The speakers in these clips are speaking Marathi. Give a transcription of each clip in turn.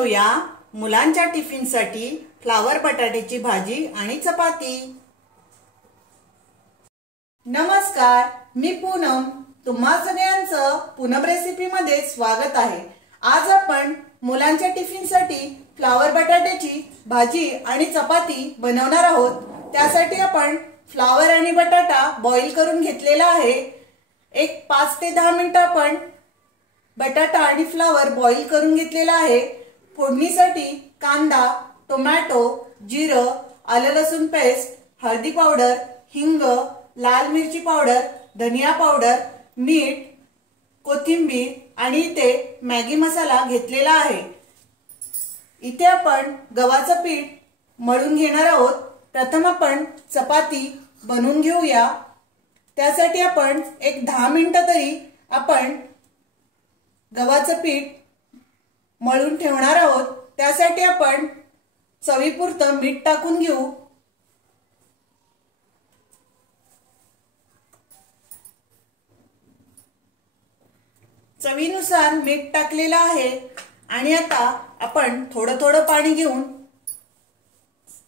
बनवूया मुलांच्या टिफिनसाठी फ्लावर बटाट्याची भाजी आणि चपाती। नमस्कार, मी पूनम। तुम्हा सगळ्यांचं पूनम रेसिपी मध्ये स्वागत आहे। आज आपण मुलांच्या टिफिनसाठी फ्लावर बटाट्याची भाजी आणि चपाती बनवणार आहोत। त्यासाठी आपण फ्लावर आणि बटाटा बॉईल करून घेतलेला आहे। एक 5 ते 10 मिनिट आपण बटाटा आणि फ्लावर बॉईल करून घेतलेला आहे। फोडणीसाठी कांदा, टोमॅटो, जिरं, आलं लसूण पेस्ट, हळदी पावडर, हिंग, लाल मिरची पावडर, धनिया पावडर, मीठ, कोथिंबीर आणि इथे मॅगी मसाला घेतलेला आहे। इथे आपण गव्हाचं पीठ मळून घेणार आहोत। प्रथम आपण चपाती बनवून घेऊया। त्यासाठी आपण एक 10 मिनिट तरी आपण गव्हाचं पीठ मळून ठेवणार आहोत। त्यासाठी आपण चवीपुरतं मीठ टाकून घेऊ। चवीनुसार मीठ टाकलेलं आहे आणि आता आपण थोडं थोडं पाणी घेऊन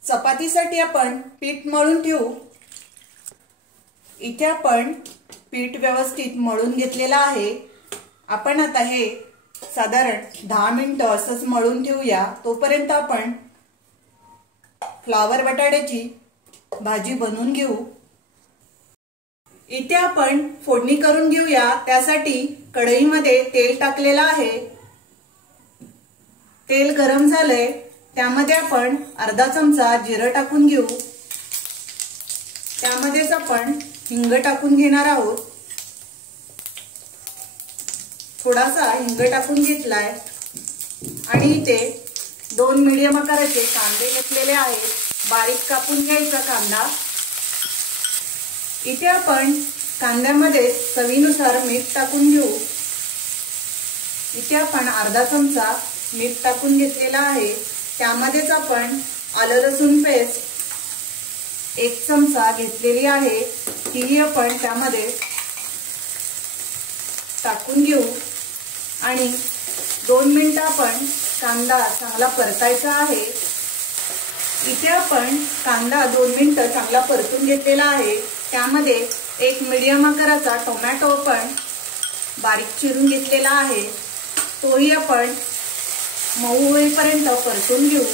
चपातीसाठी आपण पीठ मळून ठेवू। इथे आपण पीठ व्यवस्थित मळून घेतलेलं आहे। आपण आता हे साधारण 10 मिनिट असंच मळून ठेवूया। तोपर्यंत आपण फ्लावर बटाट्याची भाजी बनवून घेऊ। इथे आपण फोडणी करून घेऊया। त्यासाठी कढईमध्ये तेल टाकलेलं आहे। तेल गरम झालंय, त्यामध्ये आपण अर्धा चमचा जिरं टाकून घेऊ। त्यामध्येच आपण हिंग टाकून घेणार आहोत। थोडासा हिंग टाकून घेतलाय आणि इथे 2 मीडियम आकाराचे कांदे घेतलेले आहेत। बारीक कापून घ्यायचा कांदा। इथे आपण कांद्यामध्ये चवीनुसार मीठ टाकून घेऊ। इथे आपण अर्धा चमचा मीठ टाकून घेतलेला आहे। त्यामध्येच आपण आलं लसूण पेस्ट 1 चमचा घेतलेली आहे, ती आपण त्यामध्ये टाकून घेऊ आणि 2 मिनिट आपण कांदा चांगला परतायचा आहे। इथे आपण कांदा 2 मिनिट चांगला परतून घेतलेला आहे। त्यामध्ये एक मीडियम आकाराचा टोमॅटो आपण बारीक चिरून घेतलेला आहे, तोही आपण मऊ होईपर्यंत परतून घेऊ।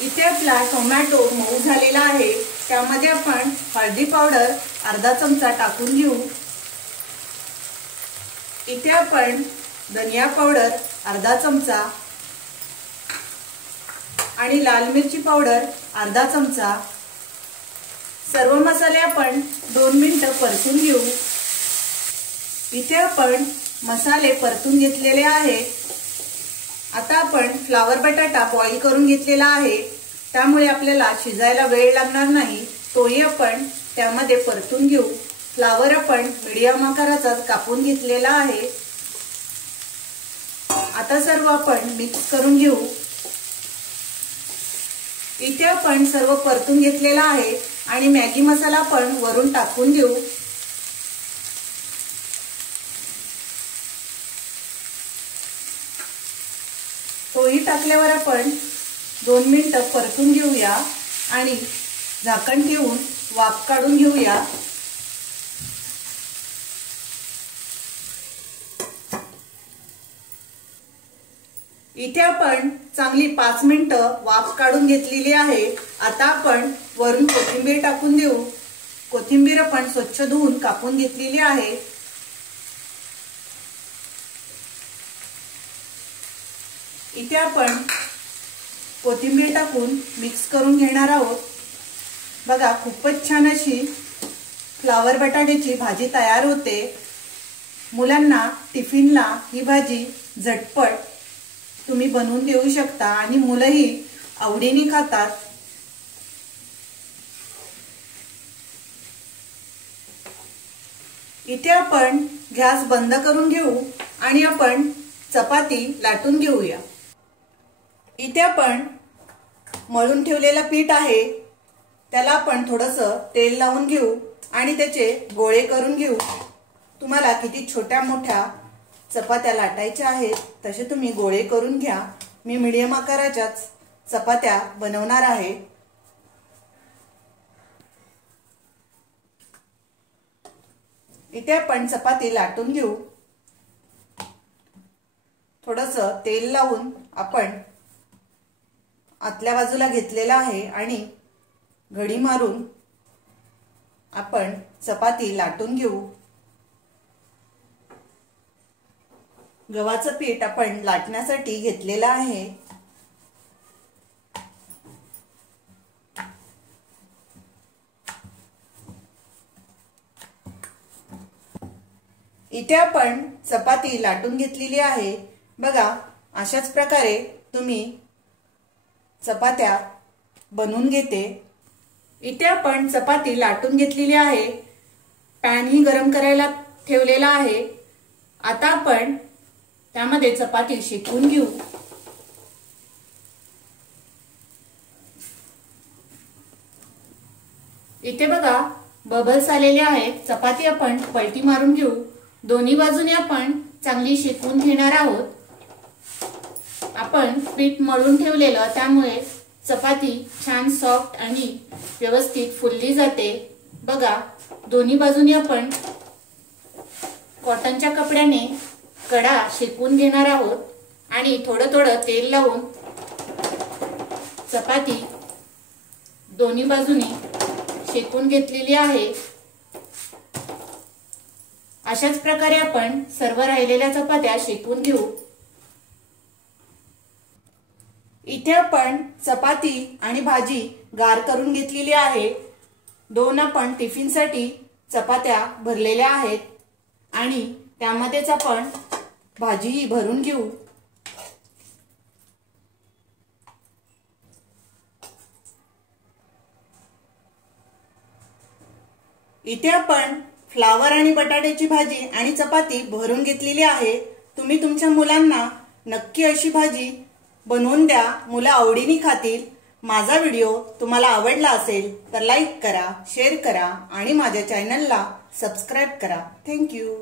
इथे आपला टोमॅटो मऊ झालेला आहे। त्यामध्ये आपण हळदी पावडर अर्धा चमचा टाकून घेऊ। इथे आपण धनिया पावडर अर्धा चमचा आणि लाल मिरची पावडर अर्धा चमचा, सर्व मसाले आपण 2 मिनिट परतून घेऊ। इथे आपण मसाले परतून घेतलेले आहेत। आता आपण फ्लावर बटाटा बॉईल करून घेतलेला आहे, त्यामुळे आपल्याला शिजायला वेळ लागणार नाही, तोही आपण त्यामध्ये परतून घेऊ। फ्लावर आपण मीडियम आकाराचा कापून घेतलेला आहे। आता सर्व आपण मिक्स करून घेऊ। इथे आपण सर्व परतून घेतलेला आहे आणि मॅगी मसाला आपण वरून टाकून देऊ। तोही टाकल्यावर आपण 2 मिनिट परतून घेऊया आणि झाकण ठेवून वाफ काढून घेऊया। इथे आपण चांगली 5 मिनिट वाफ काढून घेतलेली आहे। आता आपण वरून कोथिंबीर टाकून देऊ। कोथिंबीर आपण स्वच्छ धुवून कापून घेतलेली आहे। इथे आपण कोथिंबीर टाकून मिक्स करून घेणार आहोत। बघा, खूपच छान अशी फ्लावर बटाट्याची भाजी तयार होते। मुलांना टिफिनला ही भाजी झटपट तुम्ही बनवून देऊ शकता आणि मुलंही आवडीने खातात। इथे आपण गॅस बंद करून घेऊ आणि आपण चपाती लाटून घेऊया। इथे आपण मळून ठेवलेलं पीठ आहे, त्याला आपण थोडंसं तेल लावून घेऊ आणि त्याचे गोळे करून घेऊ। तुम्हाला किती छोट्या मोठ्या चपात्या लाटायच्या आहेत तसे तुम्ही गोळे करून घ्या। मी मीडियम आकाराच्याच चपात्या बनवणार आहे। इथे आपण चपाती लाटून घेऊ। थोडंसं तेल लावून आपण आतल्या बाजूला घेतलेला आहे आणि घडी मारून आपण चपाती लाटून घेऊ। गव्हाचं पीठ आपण लाटण्यासाठी घेतलेलं आहे। इथे आपण चपाती लाटून घेतलेली आहे। बघा, अशाच प्रकारे तुम्ही चपात्या बनवून घेते। इथे आपण चपाती लाटून घेतलेली आहे। पॅन ही गरम करायला ठेवलेला आहे। आता आपण त्यामध्ये चपाती शेकून घेऊ। इथे बघा, बबल्स आलेले आहेत। चपाती आपण पलटी मारून घेऊ। दोन्ही बाजूने आपण चांगली शेकून घेणार आहोत। आपण पीठ मळून ठेवलेलं, त्यामुळे चपाती छान सॉफ्ट आणि व्यवस्थित फुलली जाते। बघा, दोन्ही बाजूने आपण कॉटनच्या कपड्याने कडा शेकून घेणार आहोत आणि थोडं थोडं तेल लावून चपाती दोन्ही बाजूने शेकून घेतलेली आहे। अशाच प्रकारे आपण सर्व राहिलेल्या चपात्या शेकून घेऊ। इथे आपण चपाती आणि भाजी गार करून घेतलेली आहे। 2 आपण टिफिनसाठी चपात्या भरलेल्या आहेत आणि त्यामध्येच आपण भाजीही भरून घेऊ। इथे आपण फ्लावर आणि बटाट्याची भाजी आणि चपाती भरून घेतलेली आहे। तुम्ही तुमच्या मुलांना नक्की अशी भाजी बनवून द्या, मुलं आवडीने खातील। माझा व्हिडिओ तुम्हाला आवडला असेल तर लाईक करा, शेअर करा आणि माझ्या चॅनलला सबस्क्राइब करा। Thank you.